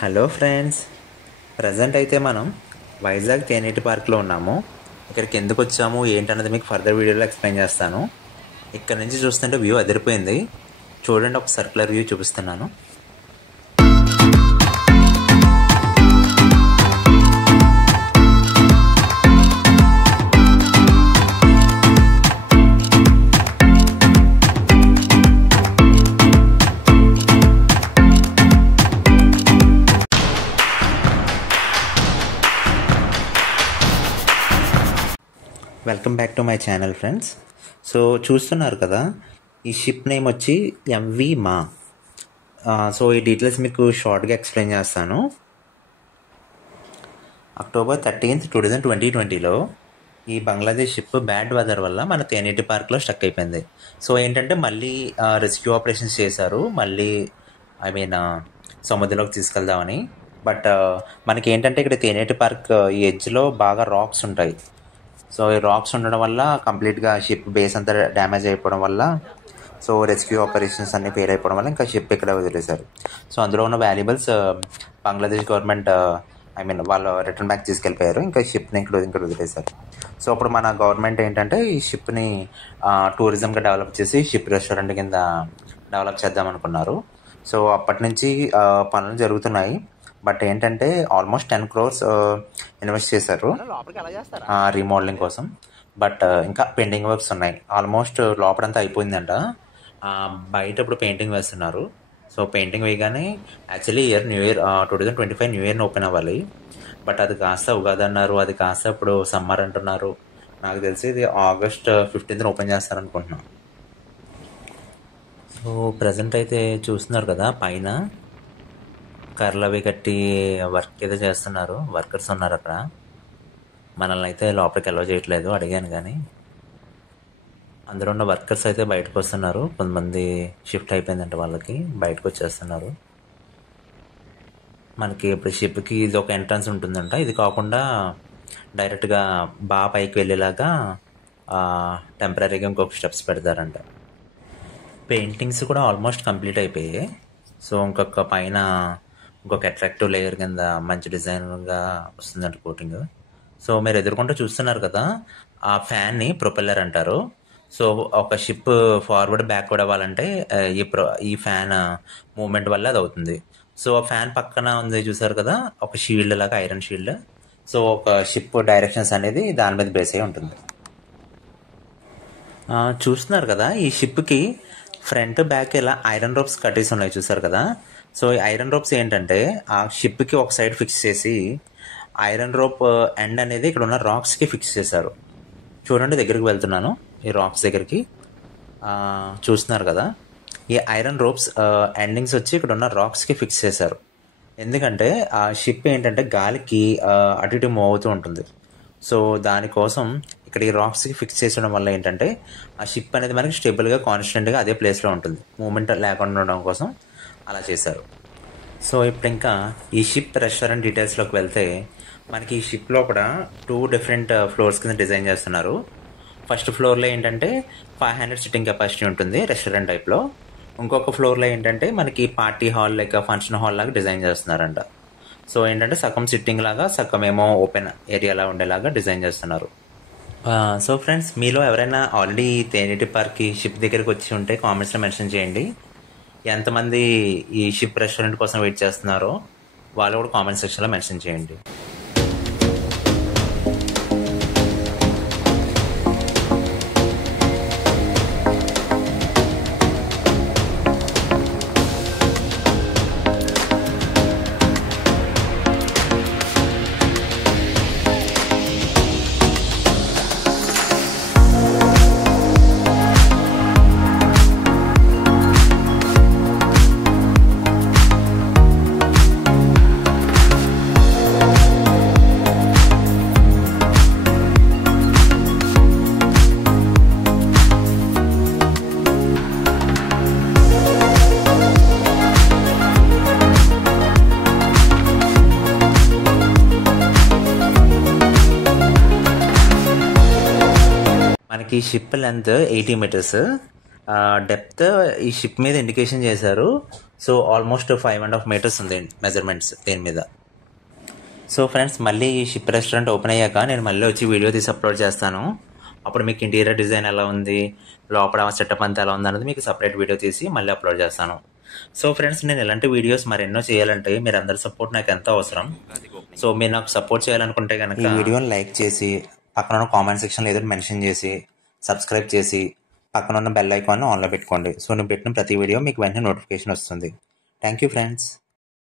Hello friends, present అయితే మనం వైజాగ్ తేనేటి పార్క్లో ఉన్నాము. ఇక్కడికి ఎందుకు వచ్చాము ఏంటన్నది మీకు ఫర్దర్ వీడియోలో ఎక్స్ప్లెయిన్ చేస్తాను. ఇక్కడ నుంచి చూస్తుంటే వ్యూ అదిరిపోయింది. చూడండి, ఒక సర్క్యులర్ వ్యూ చూపిస్తున్నాను. Welcome back to my channel friends. So చూస్తున్నారు కదా, ఈ షిప్ నేమ్ వచ్చి ఎంవి మా. సో ఈ డీటెయిల్స్ మీకు షార్ట్గా ఎక్స్ప్లెయిన్ చేస్తాను. October 13th, 2020లో ఈ బంగ్లాదేశ్ షిప్ బ్యాడ్ వెదర్ వల్ల మన తేనేటి పార్క్లో స్టక్ అయిపోయింది. సో ఏంటంటే మళ్ళీ రెస్క్యూ ఆపరేషన్స్ చేశారు, మళ్ళీ సముద్రంలోకి తీసుకెళ్దామని. బట్ మనకి ఏంటంటే ఇక్కడ తేనేటి పార్క్ ఈ ఎడ్జ్లో బాగా రాక్స్ ఉంటాయి. సో ఈ రాక్స్ ఉండడం వల్ల కంప్లీట్గా షిప్ బేస్ అంతా డ్యామేజ్ అయిపోవడం వల్ల, సో రెస్క్యూ ఆపరేషన్స్ అన్నీ ఫెయిల్ అయిపోవడం వల్ల ఇంకా షిప్ ఇక్కడ వదిలేశారు. సో అందులో ఉన్న వాల్యుబుల్స్ బంగ్లాదేశ్ గవర్నమెంట్ వాళ్ళు రిటర్న్ బ్యాక్ తీసుకెళ్ళిపోయారు. ఇంకా షిప్ని ఇక్కడ వదిలేశారు. సో అప్పుడు మన గవర్నమెంట్ ఏంటంటే ఈ షిప్ని టూరిజంగా డెవలప్ చేసి షిప్ రెస్టారెంట్ కింద డెవలప్ చేద్దాం అనుకున్నారు. సో అప్పటి నుంచి పనులు జరుగుతున్నాయి. బట్ ఏంటంటే ఆల్మోస్ట్ 10 crores ఇన్వెస్ట్ చేశారు రీమోడలింగ్ కోసం. బట్ ఇంకా పెండింగ్ వర్క్స్ ఉన్నాయి. ఆల్మోస్ట్ లోపలంతా అయిపోయిందంట. బయట ఇప్పుడు పెయింటింగ్ వేస్తున్నారు. సో పెయింటింగ్ వేయగానే యాక్చువల్లీ న్యూ ఇయర్ 2025 న్యూ ఇయర్ని ఓపెన్ అవ్వాలి. బట్ అది కాస్త ఉగాది అన్నారు, అది కాస్త ఇప్పుడు సమ్మర్ అంటున్నారు. నాకు తెలిసి ఇది August 15th ఓపెన్ చేస్తారనుకుంటున్నాను. సో ప్రజెంట్ అయితే చూస్తున్నారు కదా, పైన కర్రలు అవి కట్టి వర్క్ ఏదో చేస్తున్నారు. వర్కర్స్ ఉన్నారు అక్కడ. మనల్ని అయితే లోపలికి అలౌ చేయట్లేదు. అడిగాను కానీ అందులో ఉన్న వర్కర్స్ అయితే బయటకు వస్తున్నారు. కొంతమంది షిఫ్ట్ అయిపోయిందంటే వాళ్ళకి బయటకు వచ్చేస్తున్నారు. మనకి ఇప్పుడు షిప్కి ఇది ఒక ఎంట్రన్స్ ఉంటుందంట. ఇది కాకుండా డైరెక్ట్గా బాగా పైకి వెళ్ళేలాగా టెంపరీగా ఇంకొక స్టెప్స్ పెడతారంట. పెయింటింగ్స్ కూడా ఆల్మోస్ట్ కంప్లీట్ అయిపోయాయి. సో ఇంకొక పైన ఇంకొక అట్రాక్టివ్ లేయర్ కింద మంచి డిజైన్గా వస్తుందంట కోటింగ్. సో మీరు ఎదుర్కొంటూ చూస్తున్నారు కదా, ఆ ఫ్యాన్ని ప్రొపెల్లర్ అంటారు. సో ఒక షిప్ ఫార్వర్డ్ బ్యాక్వర్డ్ అవ్వాలంటే ఈ ఫ్యాన్ మూవ్మెంట్ వల్ల అది అవుతుంది. సో ఆ ఫ్యాన్ పక్కన ఉంది చూసారు కదా, ఒక షీల్డ్ లాగా, ఐరన్ షీల్డ్. సో ఒక షిప్ డైరెక్షన్స్ అనేది దాని మీద బేస్ అయి ఉంటుంది. చూస్తున్నారు కదా, ఈ షిప్కి ఫ్రంట్ బ్యాక్ ఇలా ఐరన్ రోప్స్ కట్టేసి ఉన్నాయి చూసారు కదా. సో ఈ ఐరన్ రోప్స్ ఏంటంటే ఆ షిప్కి ఒక సైడ్ ఫిక్స్ చేసి ఐరన్ రోప్ ఎండ్ అనేది ఇక్కడ ఉన్న రాక్స్కి ఫిక్స్ చేశారు. చూడండి, దగ్గరికి వెళ్తున్నాను, ఈ రాక్స్ దగ్గరికి. చూస్తున్నారు కదా, ఈ ఐరన్ రోప్స్ ఎండింగ్స్ వచ్చి ఇక్కడ ఉన్న రాక్స్కి ఫిక్స్ చేశారు. ఎందుకంటే ఆ షిప్ ఏంటంటే గాలికి అటు ఇటు మూవ్ అవుతూ ఉంటుంది. సో దానికోసం ఇక్కడ ఈ రాక్స్కి ఫిక్స్ చేసడం వల్ల ఏంటంటే ఆ షిప్ అనేది మనకి స్టేబుల్గా, కాన్స్టెంట్గా అదే ప్లేస్లో ఉంటుంది. మూమెంట్ లేకుండా ఉండడం కోసం అలా చేశారు. సో ఇప్పుడు ఇంకా ఈ షిప్ రెస్టారెంట్ డీటెయిల్స్లోకి వెళ్తే, మనకి ఈ షిప్లో కూడా 2 different ఫ్లోర్స్ కింద డిజైన్ చేస్తున్నారు. ఫస్ట్ ఫ్లోర్లో ఏంటంటే 500 సిట్టింగ్ కెపాసిటీ ఉంటుంది రెస్టారెంట్ టైప్లో. ఇంకొక ఫ్లోర్లో ఏంటంటే మనకి party hall like function hall లాగా డిజైన్ చేస్తున్నారంట. సో ఏంటంటే సగం సిట్టింగ్ లాగా, సగం ఏమో ఓపెన్ ఏరియాలా ఉండేలాగా డిజైన్ చేస్తున్నారు. సో ఫ్రెండ్స్, మీలో ఎవరైనా ఆల్రెడీ తేనేటి పార్క్కి షిప్ దగ్గరికి వచ్చి ఉంటే కామెంట్స్లో మెన్షన్ చేయండి. ఎంతమంది ఈ షిప్ రెస్టారెంట్ కోసం వెయిట్ చేస్తున్నారో వాళ్ళు కూడా కామెంట్ సెక్షన్లో మెన్షన్ చేయండి. మనకి షిప్ లెంత్ 80 meters, డెప్త్ ఈ షిప్ మీద ఇండికేషన్ చేశారు సో ఆల్మోస్ట్ 5.5 మీటర్స్ ఉంది మెజర్మెంట్స్ దీని మీద. సో ఫ్రెండ్స్, మళ్ళీ ఈ షిప్ రెస్టారెంట్ ఓపెన్ అయ్యాక నేను మళ్ళీ వచ్చి వీడియో తీసి అప్లోడ్ చేస్తాను. అప్పుడు మీకు ఇంటీరియర్ డిజైన్ ఎలా ఉంది, లోపల సెటప్ అంతా ఎలా ఉంది అనేది మీకు సపరేట్ వీడియో తీసి మళ్ళీ అప్లోడ్ చేస్తాను. సో ఫ్రెండ్స్, నేను ఇలాంటి వీడియోస్ మరెన్నో చేయాలంటే మీరు అందరి సపోర్ట్ నాకు ఎంతో అవసరం. సో మీరు నాకు సపోర్ట్ చేయాలనుకుంటే కనుక ఈ వీడియోని లైక్ చేసి, పక్కన ఉన్న కామెంట్ సెక్షన్లో ఏదో మెన్షన్ చేసి, సబ్స్క్రైబ్ చేసి, పక్కన ఉన్న బెల్ ఐకాన్ ఆన్లో పెట్టుకోండి. సో నేను పెట్టిన ప్రతి వీడియో మీకు వెంటనే నోటిఫికేషన్ వస్తుంది. Thank you friends.